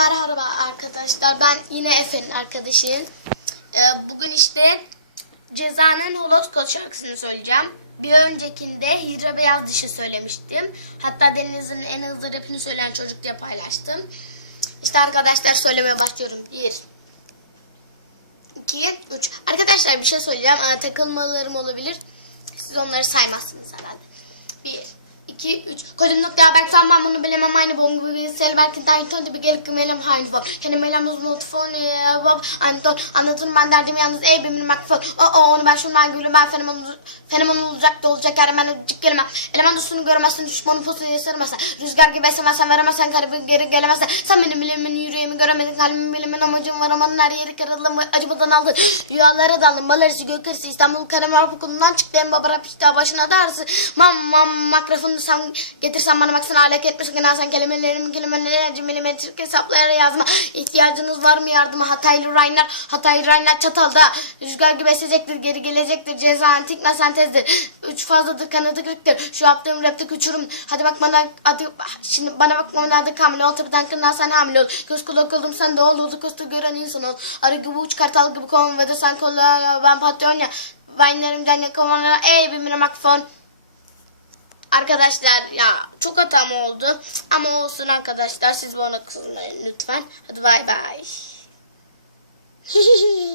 Merhaba arkadaşlar. Ben yine Efe'nin arkadaşıyım. Ee, bugün işte Ceza'nın Holocaust şarkısını söyleyeceğim. Bir öncekinde Hidra Beyaz Dişi söylemiştim. Hatta Deniz'in en hızlı rapini söyleyen çocuk diye paylaştım. İşte arkadaşlar söylemeye başlıyorum. 1 2 3 Arkadaşlar bir şey söyleyeceğim. Aa, takılmalarım olabilir. Siz onları saymazsınız herhalde. 1 2 3 Kodum nokta haber tamam bunu bilemem. Aynı bomba gibi sel belki daha ton bir gelip gümelim hain for. Kendim eylem uz multifon bab aynı ton anlatırım ben derdimi yalnız ey benim mikrofon. O o onu ben şundan gülüm ben fenomen fenomen olacak da olacak yani ben öcük gelemem. Eleman dostunu göremezsin düşmanın fosilye sarmazsan. Rüzgar gibi esemezsen veremezsen kalbi geri gelemezsen. Sen benim bilimin yüreğimi göremedin kalbimin bilimin amacım var amanın her yeri karalı acımadan aldın. Rüyalara dalın balarısı göklerisi İstanbul Karamel okulundan çıktı en baba rap işte başına darısı. Mam mam makrofonu sen getirsen bana baksana alek etmesin gene sen kelimelerimi kelimeleri milimetrik hesaplara yazma. İhtiyacınız var mı yardıma Hataylı Raynar Hataylı Raynar Çatal'da rüzgar gibi esecektir geri gelecektir ceza antik ve sentezdir. Üç fazladır kanadı kırıktır. Şu yaptığım rapte uçurum. Hadi bak bana adı şimdi bana bak bana adı kamil ol tabi kırından sen hamile ol. Göz kulak oldum sen de ol kostu gören insan ol. Arı gibi uç kartal gibi kovun ve de sen kolla ben patron ya. Vine'lerimden yakalana ey bir mikrofon. Arkadaşlar ya çok hatam oldu ama olsun arkadaşlar siz bana kızmayın lütfen. Hadi bay bay.